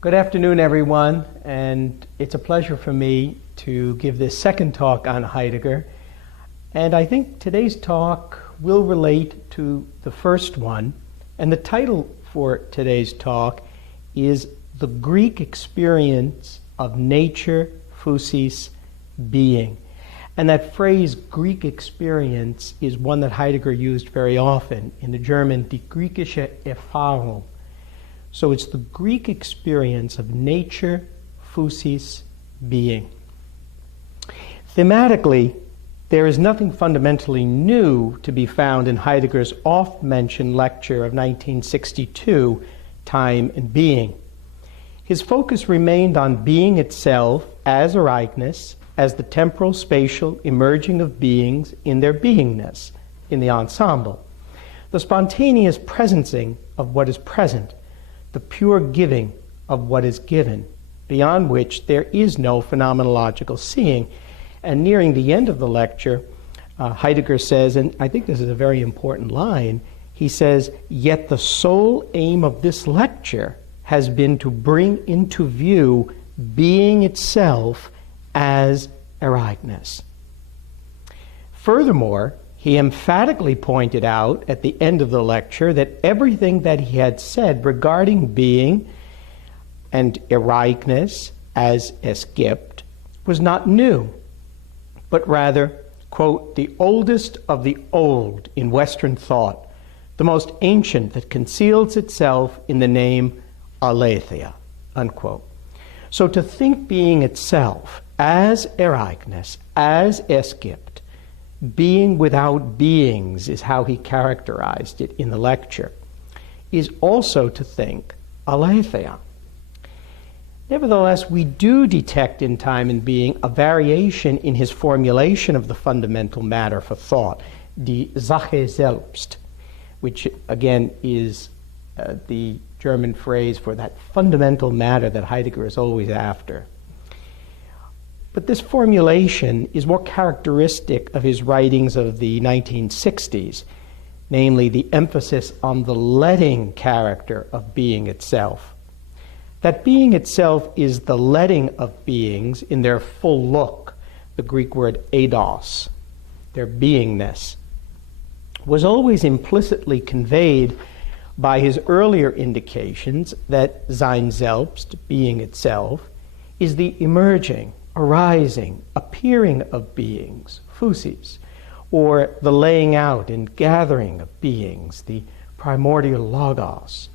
Good afternoon, everyone, and it's a pleasure for me to give this second talk on Heidegger. And I think today's talk will relate to the first one, and the title for today's talk is The Greek Experience of Nature-Physis-Being. And that phrase, Greek experience, is one that Heidegger used very often in the German, die griechische Erfahrung. So it's the Greek experience of nature-physis-being. Thematically, there is nothing fundamentally new to be found in Heidegger's oft-mentioned lecture of 1962, Time and Being. His focus remained on being itself as Ereignis, as the temporal, spatial emerging of beings in their beingness, in the ensemble, the spontaneous presencing of what is present, the pure giving of what is given, beyond which there is no phenomenological seeing. And nearing the end of the lecture, Heidegger says, and I think this is a very important line, he says, "Yet the sole aim of this lecture has been to bring into view being itself as Ereignis." Furthermore, he emphatically pointed out at the end of the lecture that everything that he had said regarding being and Ereignis as es gibt was not new, but rather, quote, the oldest of the old in Western thought, the most ancient that conceals itself in the name aletheia, unquote. So to think being itself as Ereignis, as es gibt, being without beings is how he characterized it in the lecture, is also to think aletheia. Nevertheless, we do detect in Time and Being a variation in his formulation of the fundamental matter for thought, die Sache selbst, which again is the German phrase for that fundamental matter that Heidegger is always after. But this formulation is more characteristic of his writings of the 1960s, namely the emphasis on the letting character of being itself. That being itself is the letting of beings in their full look, the Greek word eidos, their beingness, was always implicitly conveyed by his earlier indications that Sein selbst, being itself, is the emerging, arising, appearing of beings, physis, or the laying out and gathering of beings, the primordial logos,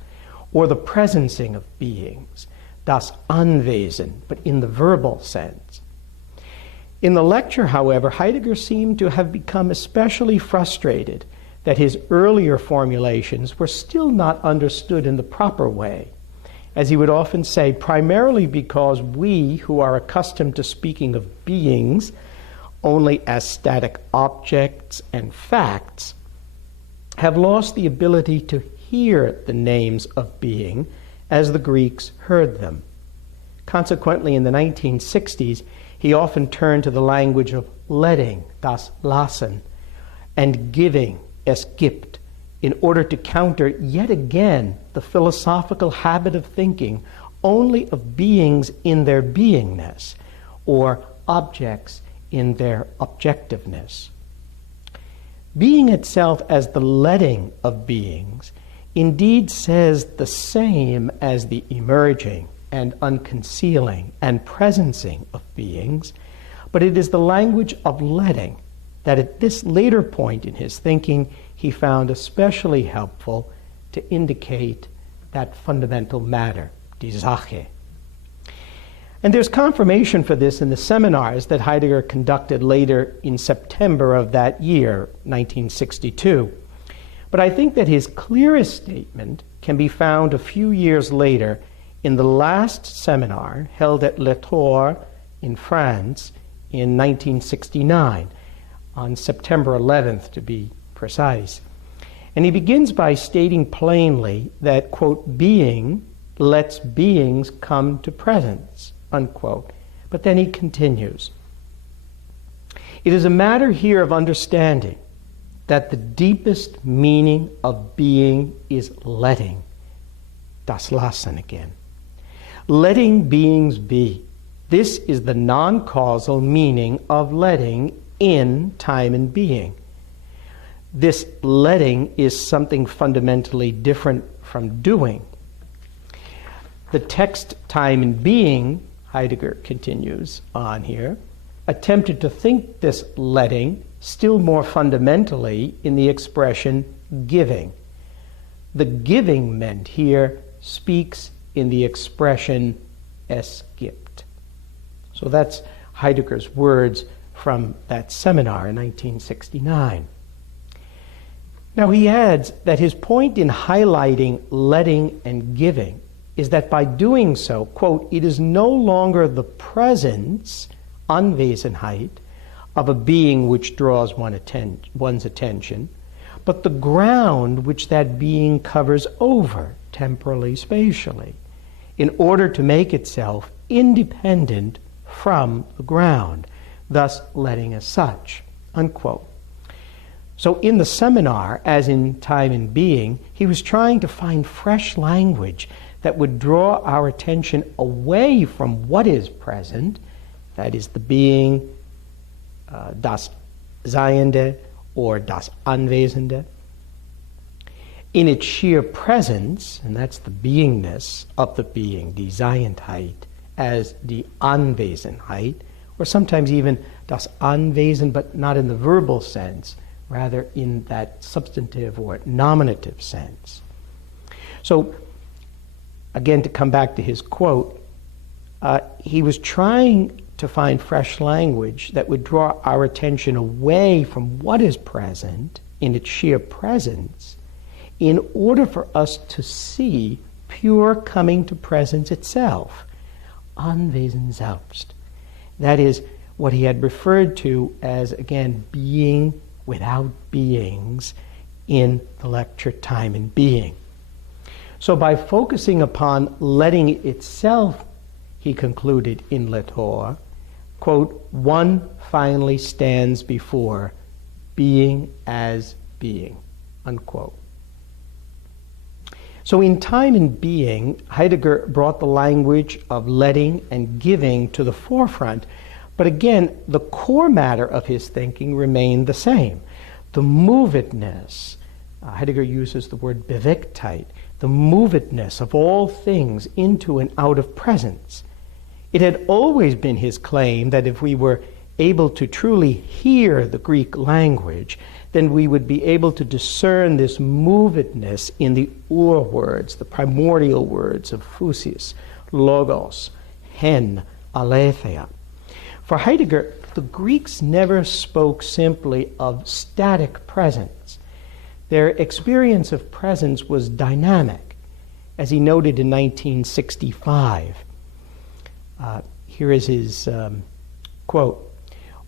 or the presencing of beings, das Anwesen, but in the verbal sense. In the lecture, however, Heidegger seemed to have become especially frustrated that his earlier formulations were still not understood in the proper way, as he would often say, primarily because we, who are accustomed to speaking of beings only as static objects and facts, have lost the ability to hear the names of being as the Greeks heard them. Consequently, in the 1960s, he often turned to the language of letting, das Lassen, and giving, es gibt, in order to counter yet again the philosophical habit of thinking only of beings in their beingness, or objects in their objectiveness. Being itself as the letting of beings indeed says the same as the emerging and unconcealing and presencing of beings, but it is the language of letting that at this later point in his thinking he found especially helpful to indicate that fundamental matter, die Sache. And there's confirmation for this in the seminars that Heidegger conducted later in September of that year, 1962. But I think that his clearest statement can be found a few years later in the last seminar held at Les Tours in France in 1969, on September 11th to be precise. And he begins by stating plainly that, quote, being lets beings come to presence, unquote. But then he continues, it is a matter here of understanding that the deepest meaning of being is letting, das Lassen again. Letting beings be. This is the non-causal meaning of letting in time and being. This letting is something fundamentally different from doing. The text Time and Being, Heidegger continues on here, attempted to think this letting still more fundamentally in the expression giving. The giving meant here speaks in the expression es gibt. So that's Heidegger's words from that seminar in 1969. Now he adds that his point in highlighting letting and giving is that by doing so, quote, it is no longer the presence, Anwesenheit, of a being which draws one's attention, but the ground which that being covers over, temporally, spatially, in order to make itself independent from the ground, thus letting as such, unquote. So in the seminar, as in Time and Being, he was trying to find fresh language that would draw our attention away from what is present, that is the being, das Seiende or das Anwesende, in its sheer presence, and that's the beingness of the being, die Seiendheit, as die Anwesenheit, or sometimes even das Anwesen, but not in the verbal sense, rather in that substantive or nominative sense. So, again, to come back to his quote, he was trying to find fresh language that would draw our attention away from what is present in its sheer presence in order for us to see pure coming to presence itself, Anwesen selbst. That is what he had referred to as, again, being without beings in the lecture Time and Being. So by focusing upon letting itself, he concluded in Letor, quote, one finally stands before being as being, unquote. So in Time and Being, Heidegger brought the language of letting and giving to the forefront, but again, the core matter of his thinking remained the same. The movedness, Heidegger uses the word Bewegtheit, the movedness of all things into and out of presence. It had always been his claim that if we were able to truly hear the Greek language, then we would be able to discern this movedness in the ur-words, the primordial words of physis, logos, hen, aletheia. For Heidegger, the Greeks never spoke simply of static presence. Their experience of presence was dynamic, as he noted in 1965. Here is his quote,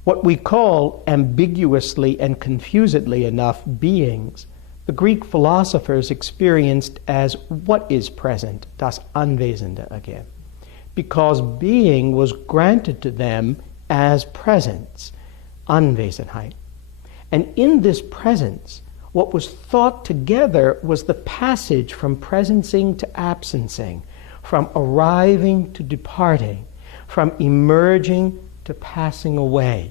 "What we call ambiguously and confusedly enough beings, the Greek philosophers experienced as what is present, das Anwesende again, because being was granted to them as presence, Anwesenheit. And in this presence, what was thought together was the passage from presencing to absencing, from arriving to departing, from emerging to passing away.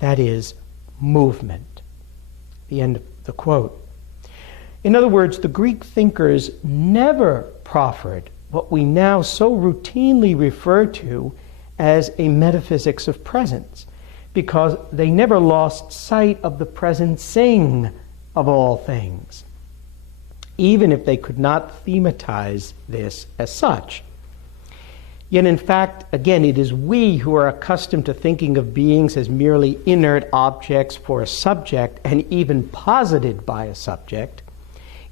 That is movement." The end of the quote. In other words, the Greek thinkers never proffered what we now so routinely refer to as a metaphysics of presence, because they never lost sight of the presencing of all things, even if they could not thematize this as such. Yet in fact, again, it is we who are accustomed to thinking of beings as merely inert objects for a subject, and even posited by a subject.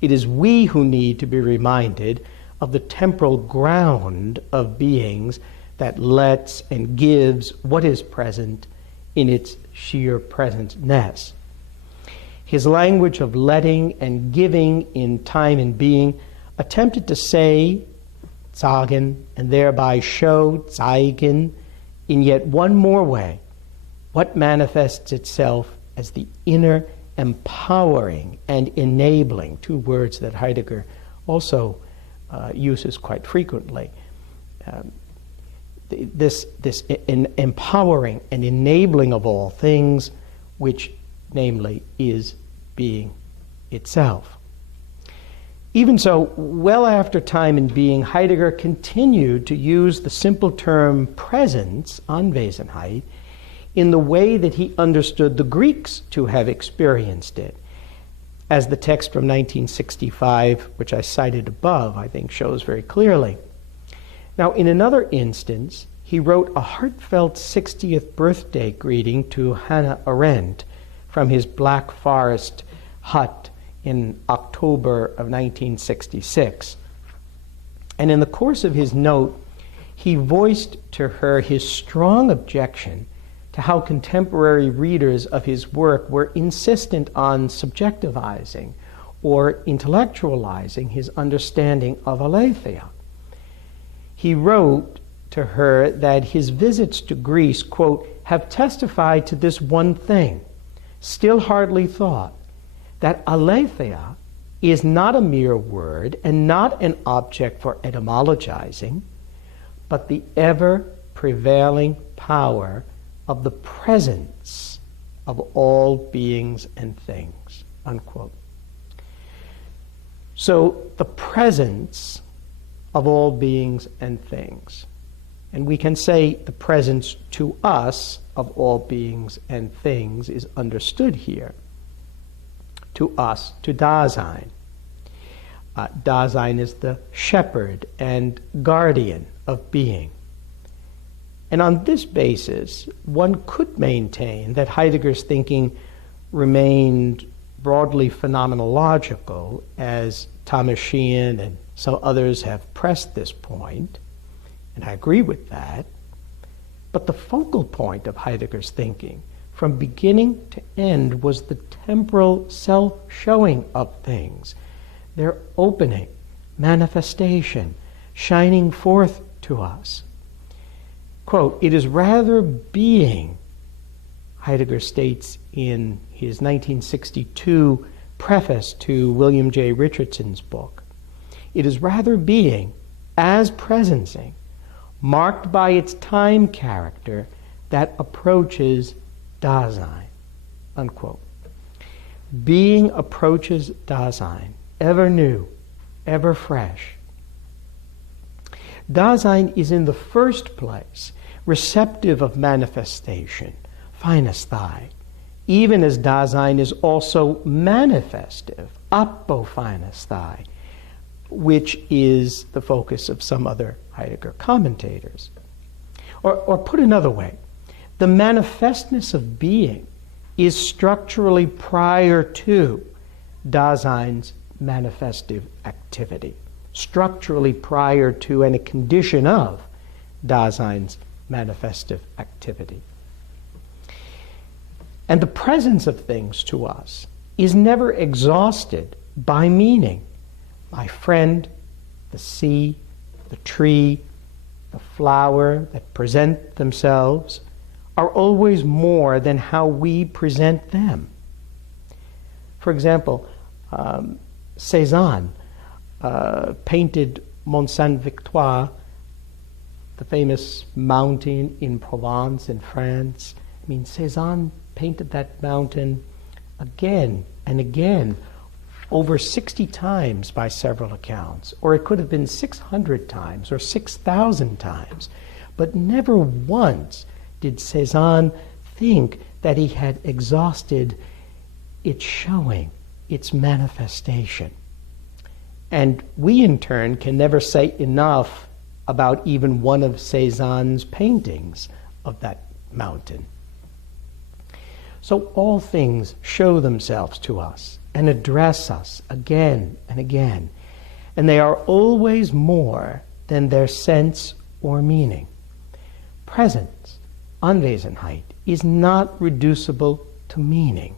It is we who need to be reminded of the temporal ground of beings that lets and gives what is present in its sheer presence-ness. His language of letting and giving in Time and Being attempted to say, sagen, and thereby show, zeigen, in yet one more way, what manifests itself as the inner empowering and enabling, two words that Heidegger also uses quite frequently, this empowering and enabling of all things, which namely is being itself. Even so, well after time and being, Heidegger continued to use the simple term presence, Anwesenheit, in the way that he understood the Greeks to have experienced it, as the text from 1965, which I cited above, I think shows very clearly. Now, in another instance, he wrote a heartfelt 60th birthday greeting to Hannah Arendt from his Black Forest hut in October of 1966. And in the course of his note, he voiced to her his strong objection to how contemporary readers of his work were insistent on subjectivizing or intellectualizing his understanding of aletheia. He wrote to her that his visits to Greece, quote, have testified to this one thing, still hardly thought, that aletheia is not a mere word and not an object for etymologizing, but the ever-prevailing power of the presence of all beings and things, unquote. So the presence of all beings and things. And we can say the presence to us of all beings and things is understood here. To us, to Dasein. Dasein is the shepherd and guardian of being. And on this basis, one could maintain that Heidegger's thinking remained broadly phenomenological, as Thomas Sheehan and some others have pressed this point, and I agree with that. But the focal point of Heidegger's thinking, from beginning to end, was the temporal self-showing of things, their opening, manifestation, shining forth to us. Quote, it is rather being, Heidegger states in his 1962 preface to William J. Richardson's book, it is rather being, as presencing, marked by its time character, that approaches Dasein, unquote. Being approaches Dasein, ever new, ever fresh. Dasein is in the first place receptive of manifestation, phainasthai, even as Dasein is also manifestive, apophainasthai, which is the focus of some other Heidegger commentators. Or put another way, the manifestness of being is structurally prior to Dasein's manifestive activity, structurally prior to and a condition of Dasein's manifestive activity. And the presence of things to us is never exhausted by meaning. My friend, the sea, the tree, the flower that present themselves are always more than how we present them. For example, Cézanne painted Mont Sainte-Victoire, the famous mountain in Provence in France. I mean, Cézanne painted that mountain again and again, over 60 times by several accounts, or it could have been 600 times or 6,000 times. But never once did Cézanne think that he had exhausted its showing, its manifestation. And we, in turn, can never say enough about even one of Cézanne's paintings of that mountain. So all things show themselves to us and address us again and again, and they are always more than their sense or meaning. Presence, Anwesenheit, is not reducible to meaning.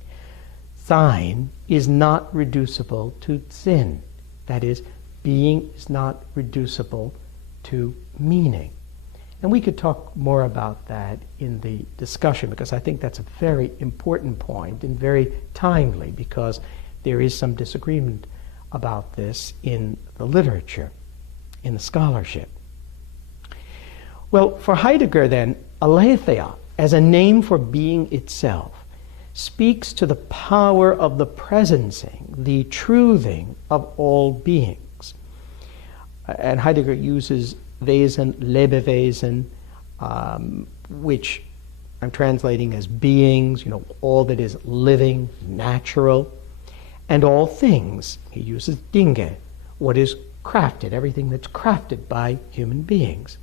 Sein is not reducible to Sinn. That is, being is not reducible to meaning. And we could talk more about that in the discussion, because I think that's a very important point and very timely, because there is some disagreement about this in the literature, in the scholarship. Well, for Heidegger then, aletheia, as a name for being itself, speaks to the power of the presencing, the truthing of all beings. And Heidegger uses Wesen, Lebewesen, which I'm translating as beings, all that is living, natural, and all things. He uses Dinge, what is crafted, everything that's crafted by human beings.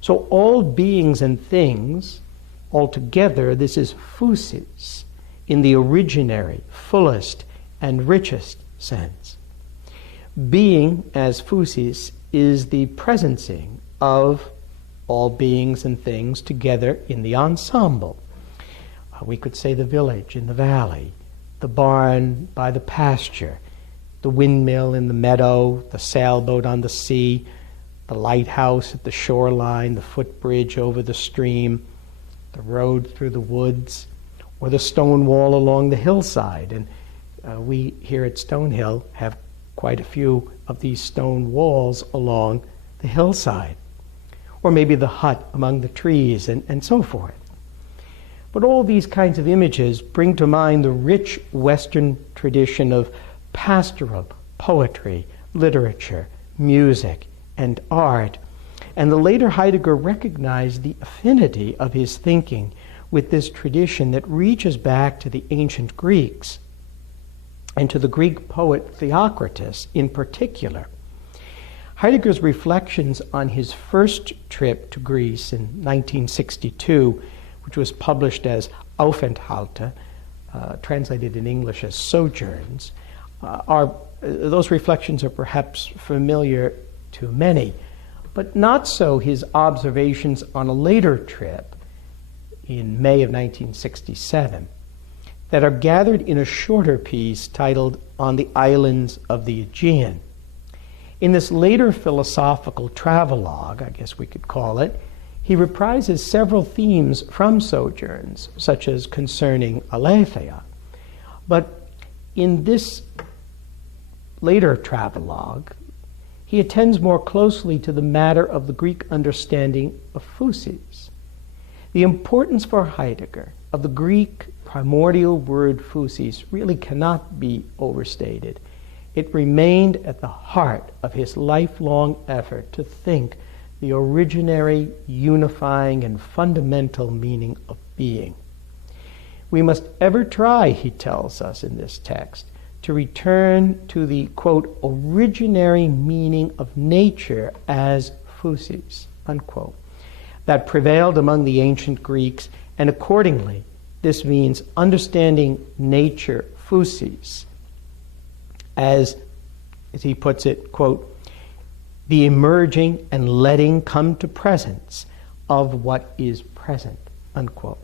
So all beings and things, altogether, this is physis in the originary, fullest, and richest sense. Being as physis is the presencing of all beings and things together in the ensemble. We could say the village in the valley, the barn by the pasture, the windmill in the meadow, the sailboat on the sea, the lighthouse at the shoreline, the footbridge over the stream, the road through the woods, or the stone wall along the hillside. And we here at Stonehill have quite a few of these stone walls along the hillside. Or maybe the hut among the trees, and so forth. But all these kinds of images bring to mind the rich Western tradition of pastoral poetry, literature, music, and art. And the later Heidegger recognized the affinity of his thinking with this tradition that reaches back to the ancient Greeks, and to the Greek poet Theocritus in particular. Heidegger's reflections on his first trip to Greece in 1962, which was published as Aufenthalte, translated in English as Sojourns, those reflections are perhaps familiar to many, but not so his observations on a later trip in May of 1967 that are gathered in a shorter piece titled On the Islands of the Aegean. In this later philosophical travelogue, I guess we could call it, he reprises several themes from Sojourns, such as concerning aletheia. But in this later travelogue, he attends more closely to the matter of the Greek understanding of physis. The importance for Heidegger of the Greek primordial word physis really cannot be overstated. It remained at the heart of his lifelong effort to think the originary, unifying, and fundamental meaning of being. We must ever try, he tells us in this text, to return to the, quote, originary meaning of nature as physis, unquote, that prevailed among the ancient Greeks, and accordingly, this means understanding nature, physis, as he puts it, quote, the emerging and letting come to presence of what is present, unquote.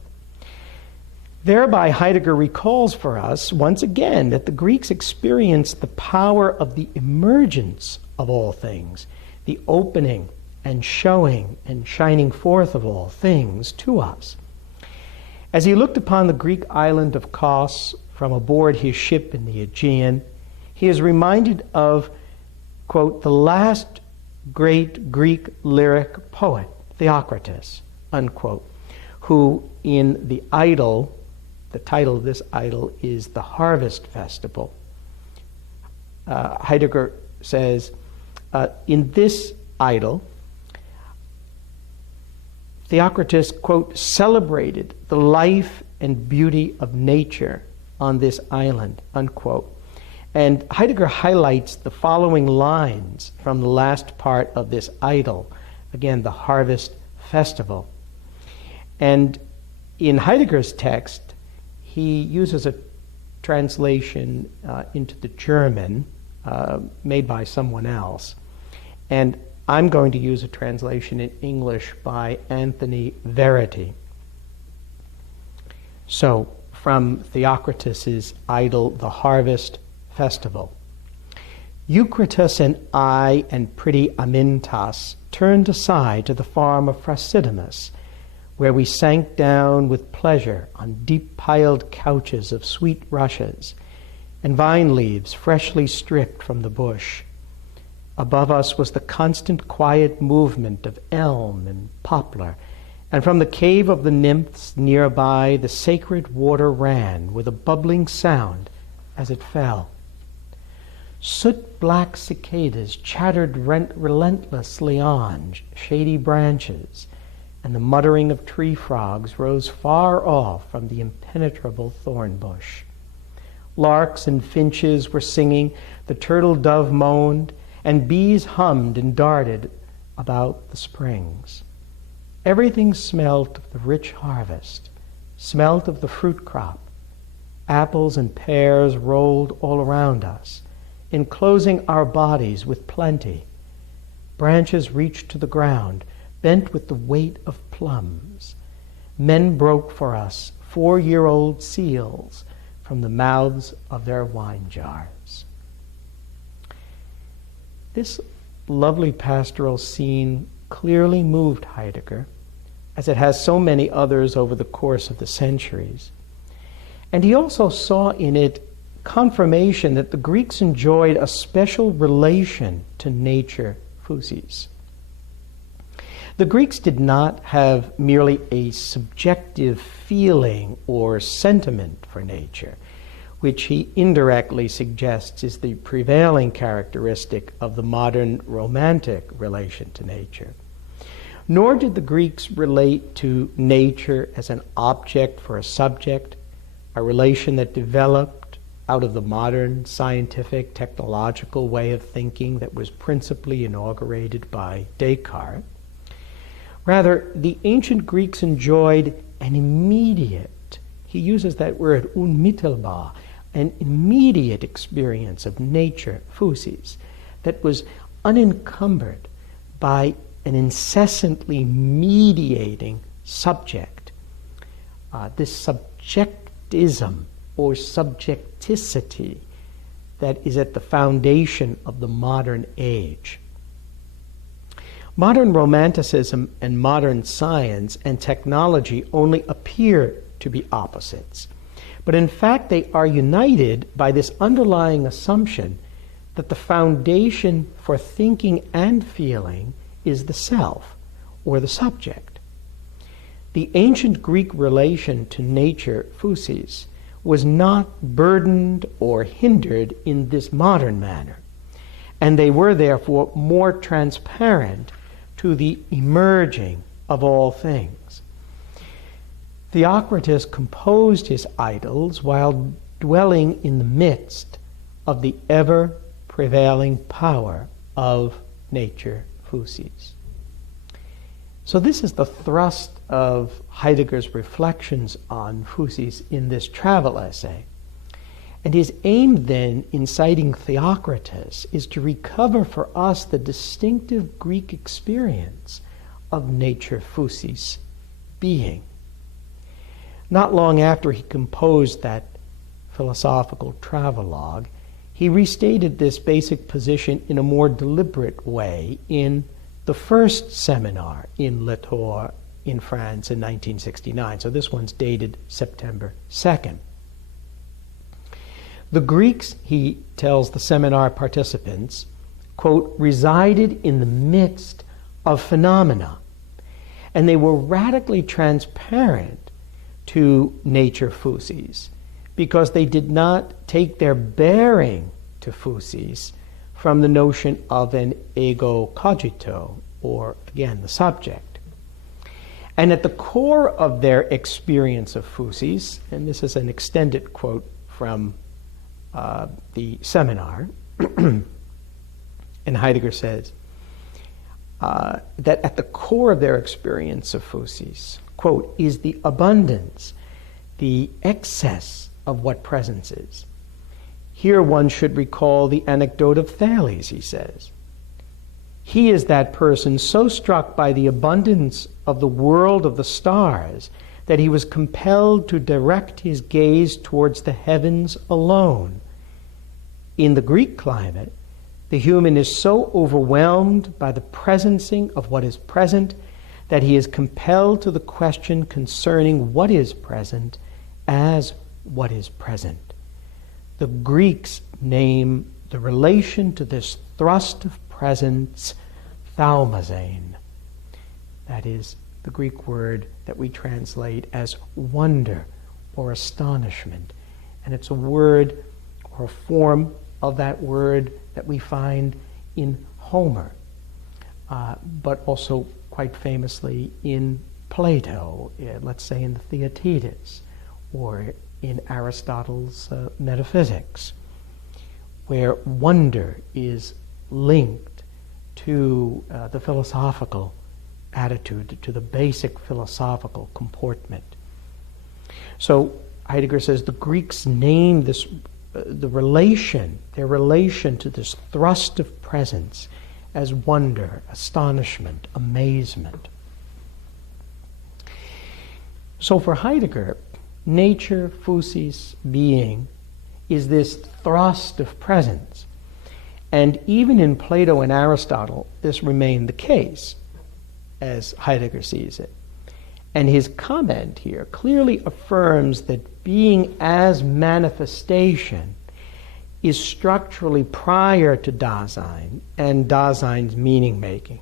Thereby, Heidegger recalls for us, once again, that the Greeks experienced the power of the emergence of all things, the opening and showing and shining forth of all things to us. As he looked upon the Greek island of Kos from aboard his ship in the Aegean, he is reminded of, quote, the last great Greek lyric poet, Theocritus, unquote, who in the idyll, the title of this idyll is The Harvest Festival. Heidegger says, in this idyll, Theocritus, quote, celebrated the life and beauty of nature on this island, unquote. And Heidegger highlights the following lines from the last part of this idyll, again, the Harvest Festival. And in Heidegger's text, he uses a translation into the German made by someone else. And I'm going to use a translation in English by Anthony Verity. So, from Theocritus's idyll, The Harvest Festival. Eucritus and I and pretty Amintas turned aside to the farm of Phrasidamus, where we sank down with pleasure on deep-piled couches of sweet rushes and vine leaves freshly stripped from the bush. Above us was the constant quiet movement of elm and poplar, and from the cave of the nymphs nearby the sacred water ran with a bubbling sound as it fell. Soot-black cicadas chattered relentlessly on shady branches, and the muttering of tree frogs rose far off from the impenetrable thorn bush. Larks and finches were singing, the turtle-dove moaned, and bees hummed and darted about the springs. Everything smelt of the rich harvest, smelt of the fruit crop. Apples and pears rolled all around us, enclosing our bodies with plenty. Branches reached to the ground, bent with the weight of plums. Men broke for us 4-year-old seals from the mouths of their wine jars. This lovely pastoral scene clearly moved Heidegger, as it has so many others over the course of the centuries. And he also saw in it confirmation that the Greeks enjoyed a special relation to nature-physis. The Greeks did not have merely a subjective feeling or sentiment for nature, which he indirectly suggests is the prevailing characteristic of the modern romantic relation to nature. Nor did the Greeks relate to nature as an object for a subject, a relation that developed out of the modern scientific, technological way of thinking that was principally inaugurated by Descartes. Rather, the ancient Greeks enjoyed an immediate, he uses that word, unmittelbar, an immediate experience of nature-physis that was unencumbered by an incessantly mediating subject. This subjectism or subjecticity that is at the foundation of the modern age. Modern romanticism and modern science and technology only appear to be opposites, but in fact they are united by this underlying assumption that the foundation for thinking and feeling is the self, or the subject. The ancient Greek relation to nature-physis was not burdened or hindered in this modern manner, and they were therefore more transparent to the emerging of all things. Theocritus composed his idyls while dwelling in the midst of the ever-prevailing power of nature-physis. So this is the thrust of Heidegger's reflections on physis in this travel essay. And his aim then in citing Theocritus is to recover for us the distinctive Greek experience of nature-physis-being. Not long after he composed that philosophical travelogue, he restated this basic position in a more deliberate way in the first seminar in Le Tour in France in 1969. So this one's dated September 2nd. The Greeks, he tells the seminar participants, quote, resided in the midst of phenomena, and they were radically transparent to nature-physis, because they did not take their bearing to physis from the notion of an ego cogito, or again, the subject. And at the core of their experience of physis, and this is an extended quote from the seminar, and Heidegger says that at the core of their experience of physis, quote, is the abundance, the excess of what presence is. Here one should recall the anecdote of Thales, he says. He is that person so struck by the abundance of the world of the stars that he was compelled to direct his gaze towards the heavens alone. In the Greek climate, the human is so overwhelmed by the presencing of what is present that he is compelled to the question concerning what is present as what is present. The Greeks name the relation to this thrust of presence, thaumazein. That is the Greek word that we translate as wonder or astonishment. And it's a word or a form of that word that we find in Homer, but also quite famously in Plato, let's say in the Theaetetus, or in Aristotle's Metaphysics, where wonder is linked to the philosophical attitude, to the basic philosophical comportment. So Heidegger says the Greeks named this, their relation to this thrust of presence as wonder, astonishment, amazement. So for Heidegger, Nature-Physis-Being is this thrust of presence. And even in Plato and Aristotle, this remained the case, as Heidegger sees it. And his comment here clearly affirms that being as manifestation is structurally prior to Dasein and Dasein's meaning-making.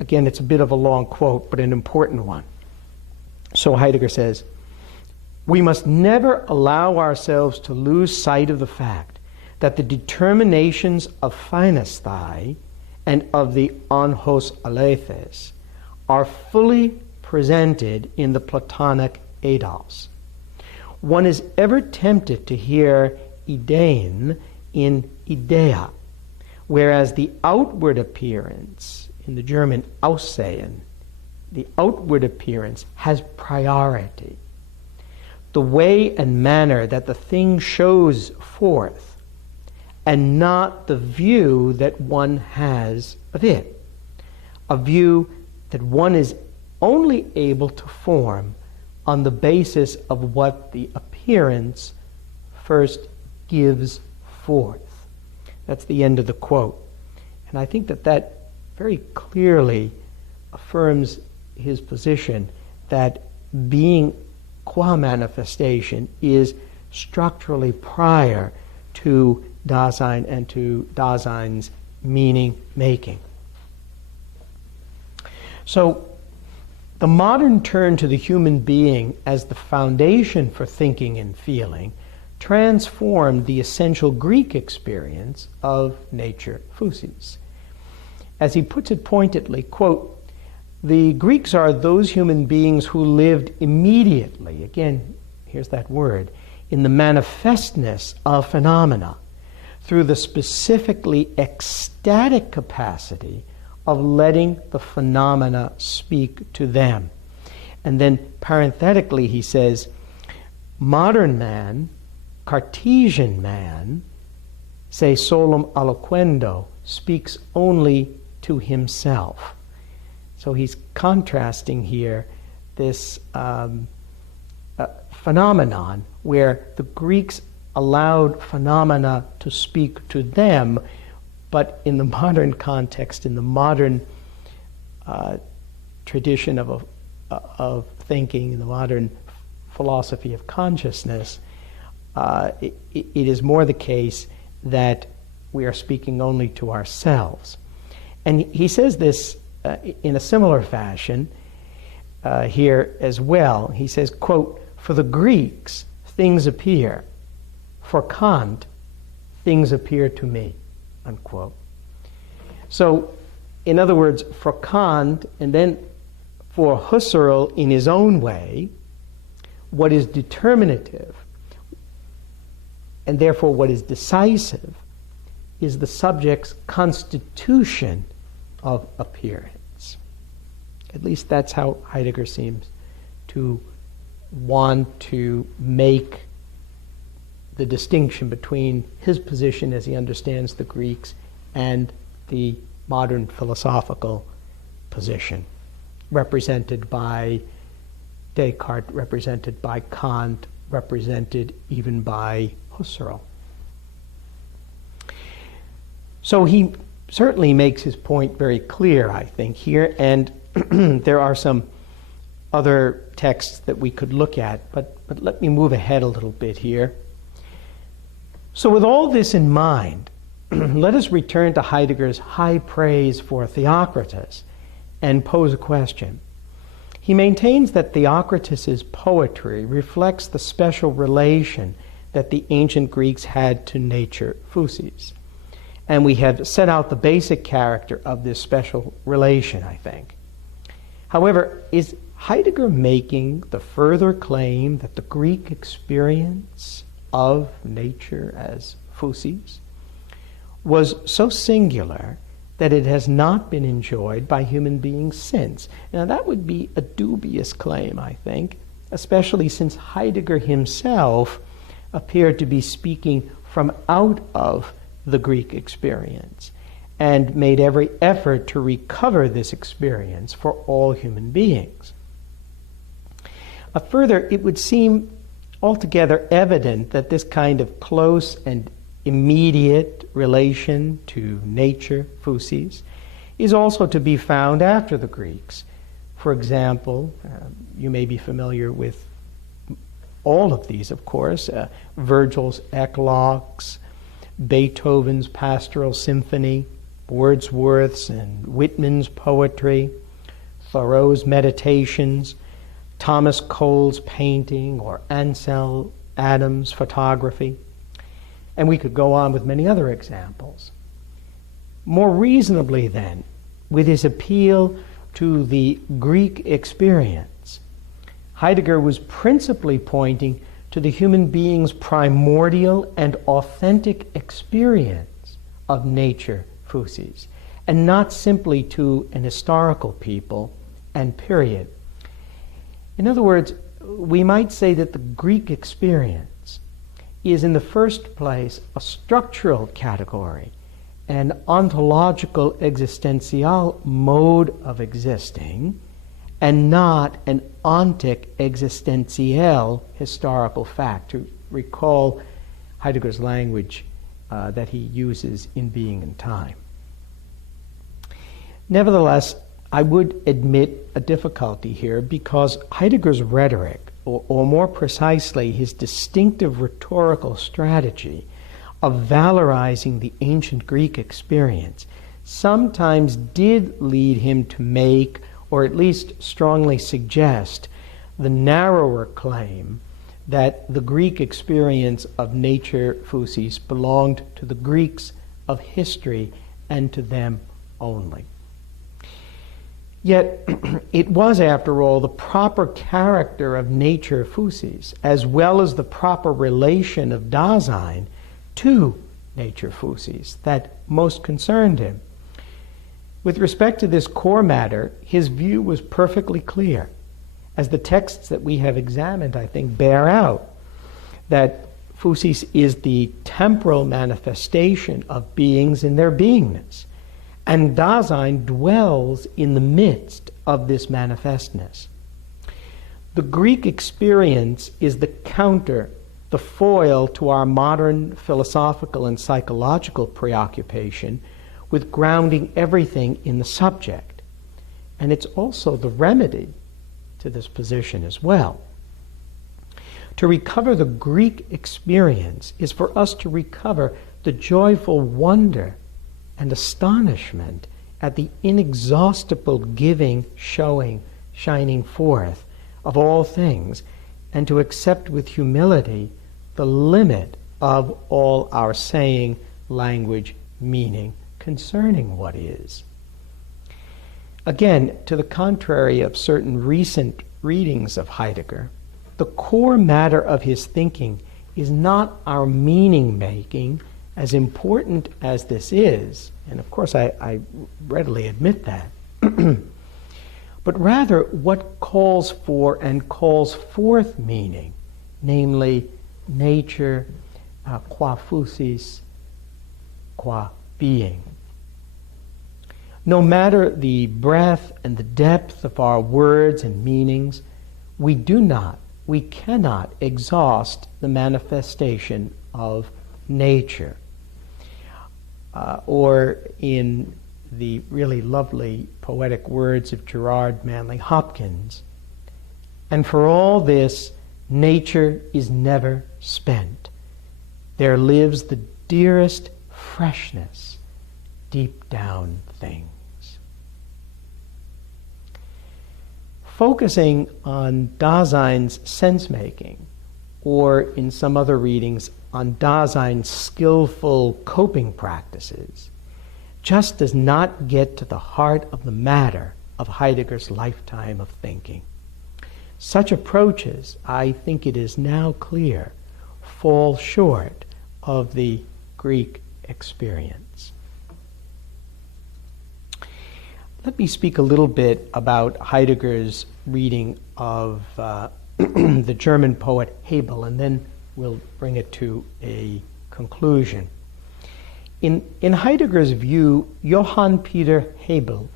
Again, it's a bit of a long quote, but an important one. So Heidegger says, "We must never allow ourselves to lose sight of the fact that the determinations of phanesthai and of the anhos alethes are fully presented in the Platonic eidos. One is ever tempted to hear Ideen in Idea, whereas the outward appearance, in the German Aussehen, the outward appearance has priority. The way and manner that the thing shows forth, and not the view that one has of it, a view that one is only able to form on the basis of what the appearance first gives forth." That's the end of the quote. And I think that that very clearly affirms his position that being qua manifestation is structurally prior to Dasein and to Dasein's meaning-making. So the modern turn to the human being as the foundation for thinking and feeling transformed the essential Greek experience of nature-physis. As he puts it pointedly, quote, "The Greeks are those human beings who lived immediately," again, here's that word, "in the manifestness of phenomena, through the specifically ecstatic capacity of letting the phenomena speak to them." And then parenthetically he says, "Modern man, Cartesian man, se solum alloquendo, speaks only to himself." So he's contrasting here this phenomenon where the Greeks allowed phenomena to speak to them, but in the modern context, in the modern tradition of thinking, in the modern philosophy of consciousness, it is more the case that we are speaking only to ourselves. And he says this in a similar fashion here as well. He says, quote, "For the Greeks, things appear. For Kant, things appear to me," unquote. So, in other words, for Kant, and then for Husserl in his own way, what is determinative, and therefore what is decisive, is the subject's constitution of appearance. At least that's how Heidegger seems to want to make the distinction between his position as he understands the Greeks and the modern philosophical position, represented by Descartes, represented by Kant, represented even by Husserl. So he certainly makes his point very clear, I think, here, and there are some other texts that we could look at, but let me move ahead a little bit here. So with all this in mind, let us return to Heidegger's high praise for Theocritus and pose a question. He maintains that Theocritus's poetry reflects the special relation that the ancient Greeks had to nature-physis. And we have set out the basic character of this special relation, I think. However, is Heidegger making the further claim that the Greek experience of nature as physis was so singular that it has not been enjoyed by human beings since? Now, that would be a dubious claim, I think, especially since Heidegger himself appeared to be speaking from out of the Greek experience and made every effort to recover this experience for all human beings. Further, it would seem altogether evident that this kind of close and immediate relation to nature, physis, is also to be found after the Greeks. For example, you may be familiar with all of these, of course, Virgil's eclogues, Beethoven's Pastoral Symphony, Wordsworth's and Whitman's poetry, Thoreau's Meditations, Thomas Cole's painting, or Ansel Adams' photography. And we could go on with many other examples. More reasonably, then, with his appeal to the Greek experience, Heidegger was principally pointing to the human being's primordial and authentic experience of nature, physis, and not simply to an historical people and period. In other words, we might say that the Greek experience is in the first place a structural category, an ontological existential mode of existing, and not an ontic existential historical fact, to recall Heidegger's language that he uses in Being and Time. Nevertheless, I would admit a difficulty here, because Heidegger's rhetoric, or more precisely his distinctive rhetorical strategy of valorizing the ancient Greek experience, sometimes did lead him to make, or at least strongly suggest, the narrower claim that the Greek experience of nature, physis, belonged to the Greeks of history and to them only. Yet it was, after all, the proper character of nature, physis, as well as the proper relation of Dasein to nature, physis, that most concerned him. With respect to this core matter, his view was perfectly clear, as the texts that we have examined, I think, bear out, that physis is the temporal manifestation of beings in their beingness, and Dasein dwells in the midst of this manifestness. The Greek experience is the counter, the foil to our modern philosophical and psychological preoccupation with grounding everything in the subject. And it's also the remedy to this position as well. To recover the Greek experience is for us to recover the joyful wonder and astonishment at the inexhaustible giving, showing, shining forth of all things, and to accept with humility the limit of all our saying, language, meaning concerning what is. Again, to the contrary of certain recent readings of Heidegger, the core matter of his thinking is not our meaning-making, as important as this is, and of course I readily admit that, but rather what calls for and calls forth meaning, namely nature, qua physis, qua being. No matter the breadth and the depth of our words and meanings, we cannot exhaust the manifestation of nature. Or in the really lovely poetic words of Gerard Manley Hopkins, and for all this, nature is never spent. There lives the dearest freshness, deep down things. Focusing on Dasein's sense-making, or in some other readings, on Dasein's skillful coping practices, just does not get to the heart of the matter of Heidegger's lifetime of thinking. Such approaches, I think it is now clear, fall short of the Greek experience. Let me speak a little bit about Heidegger's reading of the German poet Hebel, and then we'll bring it to a conclusion. In Heidegger's view, Johann Peter Hebel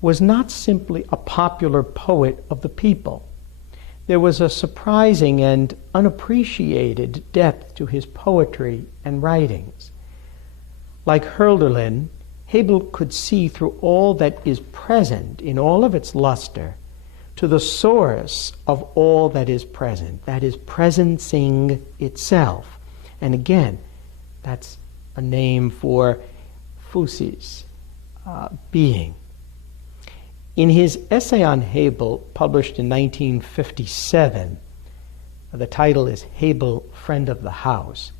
was not simply a popular poet of the people. There was a surprising and unappreciated depth to his poetry and writings. Like Hölderlin, Hebel could see through all that is present in all of its luster to the source of all that is present, that is presencing itself. And again, that's a name for physis, being. In his essay on Hebel, published in 1957, the title is Hebel, Friend of the House,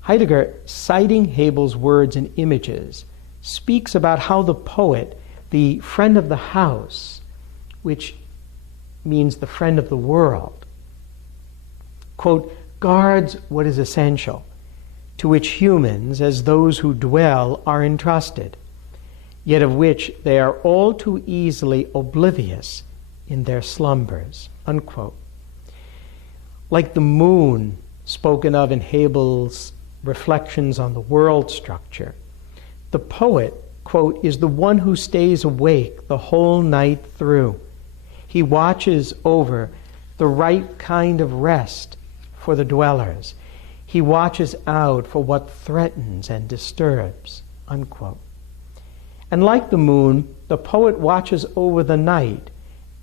Heidegger, citing Hebel's words and images, speaks about how the poet, the friend of the house, which means the friend of the world, quote, guards what is essential, to which humans, as those who dwell, are entrusted, yet of which they are all too easily oblivious in their slumbers, unquote. Like the moon spoken of in Hebel's Reflections on the World Structure, the poet, quote, is the one who stays awake the whole night through. He watches over the right kind of rest for the dwellers. He watches out for what threatens and disturbs, unquote. And like the moon, the poet watches over the night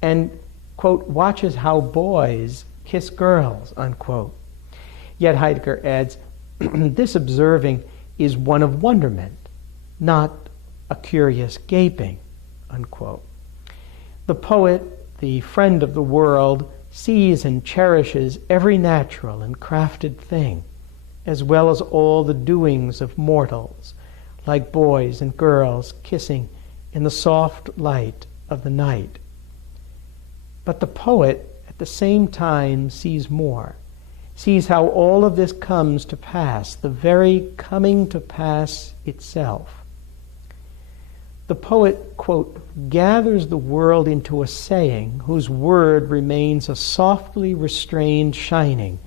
and, quote, watches how boys kiss girls, unquote. Yet Heidegger adds, this observing is one of wonderment, not a curious gaping, unquote. The poet, the friend of the world, sees and cherishes every natural and crafted thing, as well as all the doings of mortals, like boys and girls kissing in the soft light of the night. But the poet, at the same time, sees more, sees how all of this comes to pass, the very coming to pass itself. The poet, quote, gathers the world into a saying whose word remains a softly restrained shining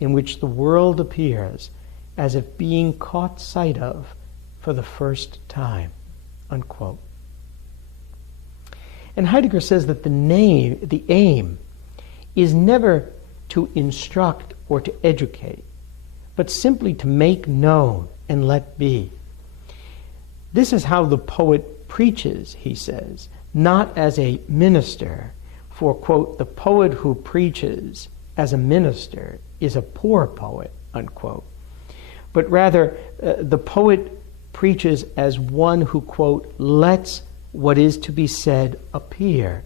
in which the world appears as if being caught sight of for the first time, unquote. And Heidegger says that the aim is never to instruct or to educate, but simply to make known and let be. This is how the poet preaches, he says, not as a minister, for, quote, the poet who preaches as a minister is a poor poet, unquote, but rather the poet preaches as one who, quote, lets what is to be said appear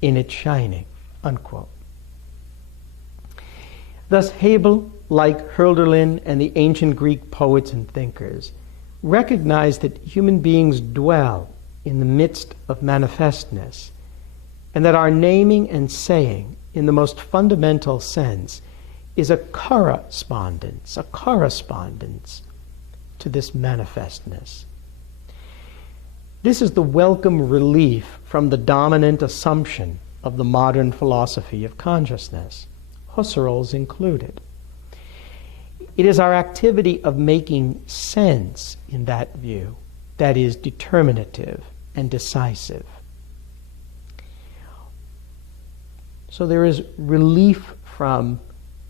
in its shining, unquote. Thus Hebel, like Hölderlin and the ancient Greek poets and thinkers, recognized that human beings dwell in the midst of manifestness, and that our naming and saying, in the most fundamental sense, is a correspondence to this manifestness. This is the welcome relief from the dominant assumption of the modern philosophy of consciousness, Husserl's included. It is our activity of making sense in that view that is determinative and decisive. So there is relief from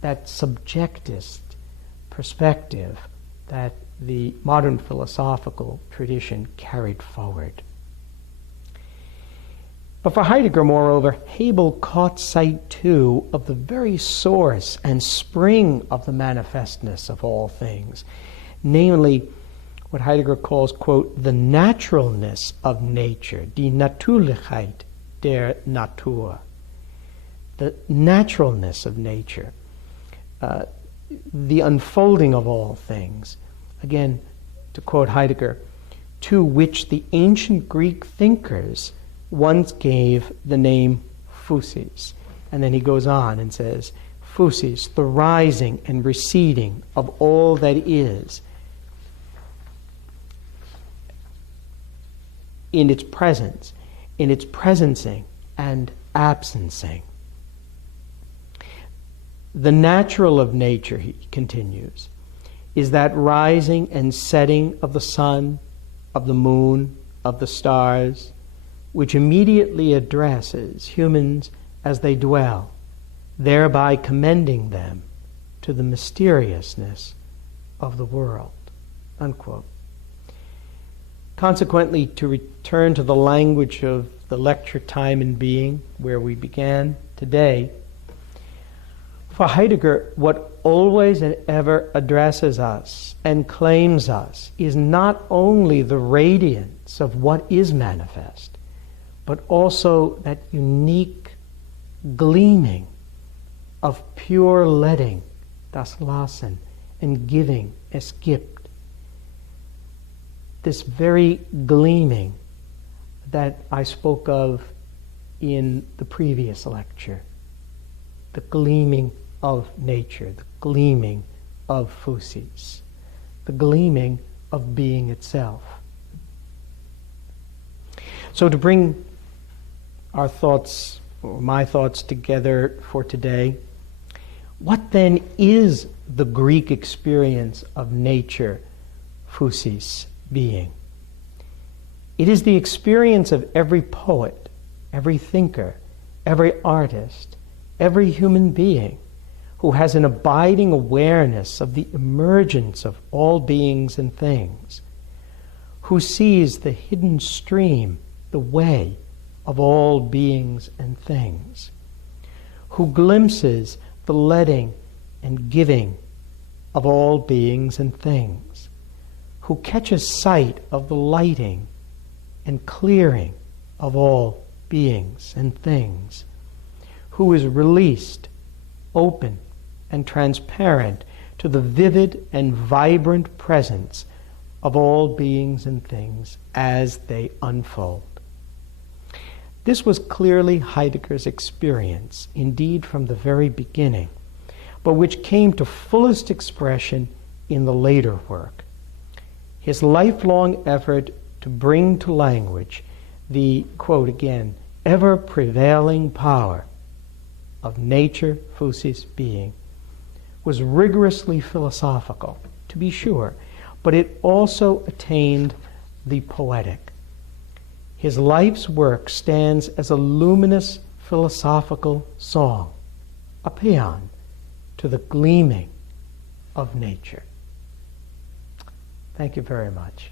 that subjectist perspective that the modern philosophical tradition carried forward. But for Heidegger, moreover, Hebel caught sight too of the very source and spring of the manifestness of all things, namely what Heidegger calls, quote, the naturalness of nature, die Natürlichkeit der Natur, the naturalness of nature, the unfolding of all things. Again, to quote Heidegger, to which the ancient Greek thinkers once gave the name physis. And then he goes on and says, physis, the rising and receding of all that is in its presence, in its presencing and absencing. The natural of nature, he continues, is that rising and setting of the sun, of the moon, of the stars, which immediately addresses humans as they dwell, thereby commending them to the mysteriousness of the world. Unquote. Consequently, to return to the language of the lecture Time and Being, where we began today, for Heidegger, what always and ever addresses us and claims us is not only the radiance of what is manifest, but also that unique gleaming of pure letting, das Lassen, and giving, es gibt. This very gleaming that I spoke of in the previous lecture, the gleaming of nature, the gleaming of physis, the gleaming of being itself. So to bring our thoughts, or my thoughts, together for today, what then is the Greek experience of nature, physis, being? It is the experience of every poet, every thinker, every artist, every human being who has an abiding awareness of the emergence of all beings and things, who sees the hidden stream, the way of all beings and things, who glimpses the letting and giving of all beings and things, who catches sight of the lighting and clearing of all beings and things, who is released, open, and transparent to the vivid and vibrant presence of all beings and things as they unfold. This was clearly Heidegger's experience, indeed from the very beginning, but which came to fullest expression in the later work. His lifelong effort to bring to language the, quote again, ever-prevailing power of nature, physis, being, was rigorously philosophical, to be sure, but it also attained the poetic. His life's work stands as a luminous philosophical song, a paean to the gleaming of nature. Thank you very much.